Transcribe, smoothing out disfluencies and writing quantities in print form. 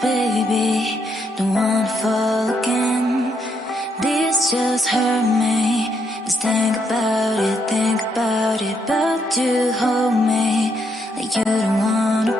baby, don't wanna fall again. This just hurt me. Just think about it, but you hold me like you don't wanna